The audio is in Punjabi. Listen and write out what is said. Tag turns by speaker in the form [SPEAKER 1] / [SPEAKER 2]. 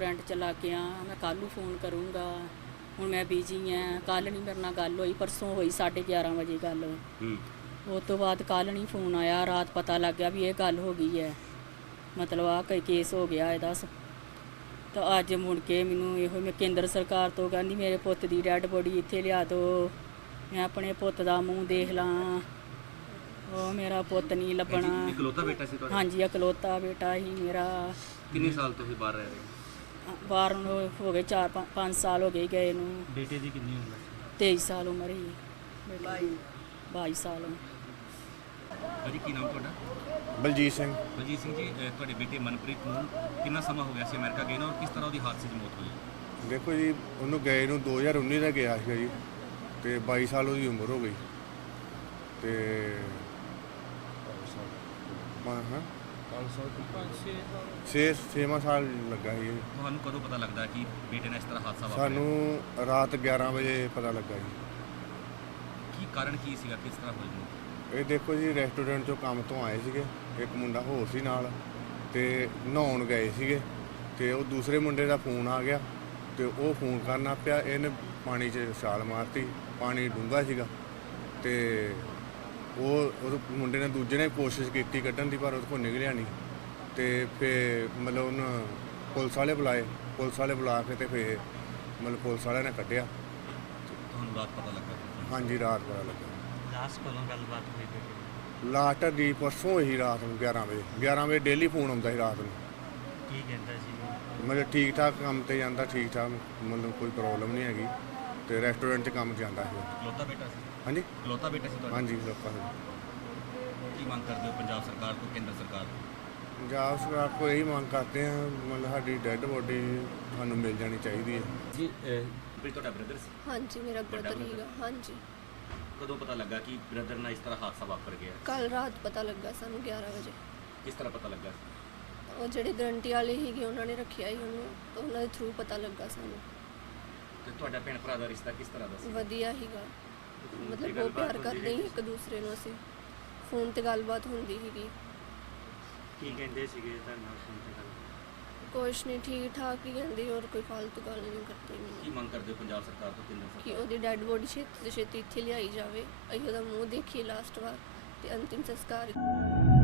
[SPEAKER 1] ਰੈਸਟੋਰੈਂਟ ਚ ਲਾ ਕੇ ਆ, ਮੈਂ ਕੱਲ੍ਹ ਨੂੰ ਫੋਨ ਕਰੂੰਗਾ। ਹੁਣ ਮੈਂ ਬਿਜੀ ਹਾਂ, ਕੱਲ੍ਹ ਨਹੀਂ ਮੇਰੇ ਨਾਲ ਗੱਲ ਹੋਈ, ਪਰਸੋਂ ਹੋਈ 11:30 ਵਜੇ ਗੱਲ। ਉਸ ਤੋਂ ਬਾਅਦ ਕੱਲ੍ਹ ਨਹੀਂ ਫੋਨ ਆਇਆ, ਰਾਤ ਪਤਾ ਲੱਗ ਗਿਆ ਵੀ ਇਹ ਗੱਲ ਹੋ ਗਈ ਹੈ, ਮਤਲਬ ਆ ਕੋਈ ਕੇਸ ਹੋ ਗਿਆ ਇਹਦਾ। ਤਾਂ ਅੱਜ ਮੁੜ ਕੇ ਮੈਨੂੰ ਇਹੋ ਮੈਂ ਕੇਂਦਰ ਸਰਕਾਰ ਤੋਂ ਕਹਿੰਦੀ ਮੇਰੇ ਪੁੱਤ ਦੀ ਡੈਡ ਬੋਡੀ ਇੱਥੇ ਲਿਆ ਦਿਓ, ਮੈਂ ਆਪਣੇ ਪੁੱਤ ਦਾ ਮੂੰਹ ਦੇਖ ਲਾਂ। ਉਹ ਮੇਰਾ ਪੁੱਤ ਨਹੀਂ ਲੱਭਣਾ।
[SPEAKER 2] ਇਕਲੌਤਾ ਬੇਟਾ ਸੀ ਤੁਹਾਡਾ?
[SPEAKER 1] ਹਾਂਜੀ, ਇਕਲੌਤਾ ਬੇਟਾ ਹੀ ਮੇਰਾ।
[SPEAKER 2] ਕਿੰਨੇ ਸਾਲ ਤੋਂ ਹੀ ਬਾਹਰ ਰਹਿ ਰਹੇ?
[SPEAKER 1] ਬਾਹਰ ਨੂੰ ਹੋ ਗਏ 4-5 ਸਾਲ ਹੋ ਗਏ ਗਏ ਨੂੰ।
[SPEAKER 2] ਬੇਟੇ ਦੀ ਕਿੰਨੀ ਉਮਰ?
[SPEAKER 1] 23 ਸਾਲ ਉਮਰ ਹੀ। 22 ਸਾਲ।
[SPEAKER 2] ਭਾਜੀ ਕੀ ਨਾਮ ਤੁਹਾਡਾ?
[SPEAKER 3] ਬਲਜੀਤ ਸਿੰਘ।
[SPEAKER 2] ਬਲਜੀਤ ਸਿੰਘ ਜੀ, ਤੁਹਾਡੇ ਬੇਟੇ ਮਨਪ੍ਰੀਤ ਨੂੰ ਕਿੰਨਾ ਸਮਾਂ ਹੋ ਗਿਆ ਸੀ ਅਮਰੀਕਾ ਗਏ ਨੂੰ, ਔਰ ਕਿਸ ਤਰ੍ਹਾਂ ਉਹਦੀ ਹਾਦਸੇ 'ਚ ਮੌਤ ਹੋਈ?
[SPEAKER 3] ਦੇਖੋ ਜੀ, ਉਹਨੂੰ ਗਏ ਨੂੰ 2019 ਦਾ ਗਿਆ ਸੀਗਾ ਜੀ, ਤੇ 22 ਸਾਲ ਉਹਦੀ ਉਮਰ ਹੋ ਗਈ। ਤੇ 6 ਸਾਲ ਲੱਗਾ ਸੀ।
[SPEAKER 2] ਤੁਹਾਨੂੰ ਕਦੋਂ ਪਤਾ ਲੱਗਦਾ ਕਿ ਬੇਟੇ ਨਾਲ ਇਸ ਤਰ੍ਹਾਂ ਹਾਦਸਾ ਵਾਪਰਿਆ?
[SPEAKER 3] ਸਾਨੂੰ ਰਾਤ 11 ਵਜੇ ਪਤਾ ਲੱਗਾ ਜੀ।
[SPEAKER 2] ਕੀ ਕਾਰਨ ਕੀ ਸੀਗਾ, ਕਿਸ ਤਰ੍ਹਾਂ ਹੋਈ?
[SPEAKER 3] ਇਹ ਦੇਖੋ ਜੀ, ਰੈਸਟੋਰੈਂਟ 'ਚੋਂ ਕੰਮ ਤੋਂ ਆਏ ਸੀਗੇ, ਇੱਕ ਮੁੰਡਾ ਹੋਰ ਸੀ ਨਾਲ, ਤੇ ਨਹਾਉਣ ਗਏ ਸੀਗੇ, ਤੇ ਉਹ ਦੂਸਰੇ ਮੁੰਡੇ ਦਾ ਫੋਨ ਆ ਗਿਆ, ਤੇ ਉਹ ਫੋਨ ਕਰਨਾ ਪਿਆ, ਇਹਨੇ ਪਾਣੀ 'ਚ ਛਾਲ ਮਾਰਤੀ। ਪਾਣੀ ਡੂੰਘਾ ਸੀਗਾ, ਤੇ ਉਹ ਮੁੰਡੇ ਨੇ ਦੂਜੇ ਨੇ ਕੋਸ਼ਿਸ਼ ਕੀਤੀ ਕੱਢਣ ਦੀ, ਪਰ ਉਹਦੇ ਕੋਲ ਨਿਕਲਿਆ ਨਹੀਂ। ਤੇ ਫਿਰ ਮਤਲਬ ਉਹਨੂੰ ਪੁਲਿਸ ਵਾਲੇ ਬੁਲਾਏ, ਪੁਲਿਸ ਵਾਲੇ ਬੁਲਾ ਕੇ ਤੇ ਫਿਰ ਮਤਲਬ ਪੁਲਿਸ ਵਾਲਿਆਂ ਨੇ ਕੱਢਿਆ।
[SPEAKER 2] ਤੁਹਾਨੂੰ ਰਾਤ ਪਤਾ ਲੱਗਾ?
[SPEAKER 3] ਹਾਂਜੀ, ਰਾਤ ਪਤਾ ਲੱਗਾ।
[SPEAKER 2] ਲਾਸਟ ਕਦੋਂ ਗੱਲਬਾਤ ਹੋਈ?
[SPEAKER 3] ਲਾਸਟ ਦੀ ਪਰਸੋਂ ਹੋਈ ਰਾਤ ਨੂੰ 11 ਵਜੇ ਡੇਲੀ ਫੋਨ ਆਉਂਦਾ ਸੀ ਰਾਤ ਨੂੰ।
[SPEAKER 2] ਕੀ ਕਹਿੰਦਾ ਸੀ?
[SPEAKER 3] ਮਤਲਬ ਠੀਕ ਠਾਕ ਕੰਮ ਤੇ ਜਾਂਦਾ, ਠੀਕ ਠਾਕ, ਮਤਲਬ ਕੋਈ ਪ੍ਰੋਬਲਮ ਨਹੀਂ ਹੈਗੀ, ਤੇ ਰੈਸਟੋਰੈਂਟ 'ਚ ਕੰਮ ਜਾਂਦਾ ਸੀ।
[SPEAKER 2] ਇਕਲੌਤਾ ਬੇਟਾ ਸੀ?
[SPEAKER 3] ਹਾਂਜੀ,
[SPEAKER 2] ਇਕਲੌਤਾ ਬੇਟਾ ਸੀ ਤੁਹਾਡਾ?
[SPEAKER 3] ਹਾਂਜੀ। ਲੋਕਾਂ ਨੂੰ
[SPEAKER 2] ਕੀ ਮੰਗ ਕਰਦੇ ਹੋ ਪੰਜਾਬ ਸਰਕਾਰ ਤੋਂ, ਕੇਂਦਰ ਸਰਕਾਰ ਤੋਂ?
[SPEAKER 3] ਪੰਜਾਬ ਸਰਕਾਰ ਕੋਲ ਇਹੀ ਮੰਗ ਕਰਦੇ ਹਾਂ, ਮਤਲਬ ਸਾਡੀ ਡੈੱਡ ਬੋਡੀ ਸਾਨੂੰ ਮਿਲ ਜਾਣੀ ਚਾਹੀਦੀ ਹੈ
[SPEAKER 2] ਜੀ। ਵੀ ਤੁਹਾਡਾ ਬ੍ਰਦਰ ਸੀ?
[SPEAKER 4] ਹਾਂਜੀ, ਮੇਰਾ ਬ੍ਰਦਰ ਹੀਗਾ। ਹਾਂਜੀ।
[SPEAKER 2] ਕਦੋਂ ਪਤਾ ਲੱਗਾ ਕਿ ਬ੍ਰਦਰ ਨਾਲ ਇਸ ਤਰ੍ਹਾਂ ਹਾਦਸਾ ਵਾਪਰ ਗਿਆ?
[SPEAKER 4] ਕੱਲ ਰਾਤ ਪਤਾ ਲੱਗਾ ਸਾਨੂੰ 11 ਵਜੇ।
[SPEAKER 2] ਕਿਸ ਤਰ੍ਹਾਂ ਪਤਾ ਲੱਗਾ?
[SPEAKER 4] ਉਹ ਜਿਹੜੇ ਗਰੰਟੀ ਵਾਲੇ ਸੀਗੇ ਉਹਨਾਂ ਨੇ ਰੱਖਿਆ ਹੀ ਉਹਨੂੰ, ਤਾਂ ਉਹਨਾਂ ਦੇ ਥਰੂ ਪਤਾ ਲੱਗਾ ਸਾਨੂੰ।
[SPEAKER 2] ਤੇ ਤੁਹਾਡਾ ਭੈਣ ਭਰਾ ਦਾ ਰਿਸ਼ਤਾ ਕਿਸ ਤਰ੍ਹਾਂ ਦਾ ਸੀ?
[SPEAKER 4] ਵਧੀਆ ਹੀਗਾ, ਮਤਲਬ ਬਹੁਤ ਪਿਆਰ ਕਰਦੇ ਸੀ ਇੱਕ ਦੂਸਰੇ ਨੂੰ। ਅਸੀਂ ਫੋਨ ਤੇ ਗੱਲਬਾਤ ਹੁੰਦੀ ਸੀਗੀ।
[SPEAKER 2] ਕੀ ਕਹਿੰਦੇ ਸੀਗੇ ਤੁਹਾਡੇ ਨਾਲ ਫੋਨ ਤੇ ਗੱਲ?
[SPEAKER 4] ਕੁਛ ਨਹੀਂ, ਠੀਕ ਠਾਕ ਹੀ ਕਹਿੰਦੇ, ਔਰ ਕੋਈ ਫालतू ਗੱਲ ਨਹੀਂ ਕਰਦੇ।
[SPEAKER 2] ਕੀ ਮੰਗ ਕਰਦੇ ਹੋ ਪੰਜਾਬ ਸਰਕਾਰ ਤੋਂ, ਕੇਂਦਰ
[SPEAKER 4] ਕਿ
[SPEAKER 2] ਸਰਕਾਰ?
[SPEAKER 4] ਉਹਦੀ ਡੈੱਡ ਬੋਡੀ ਛੇਤੀ ਤੋਂ ਛੇਤੀ ਇੱਥੇ ਲਿਆਈ ਜਾਵੇ, ਅਸੀਂ ਉਹਦਾ ਮੂੰਹ ਦੇਖੀਏ ਲਾਸਟ ਵਾਰ, ਤੇ ਅੰਤਿਮ ਸੰਸਕਾਰ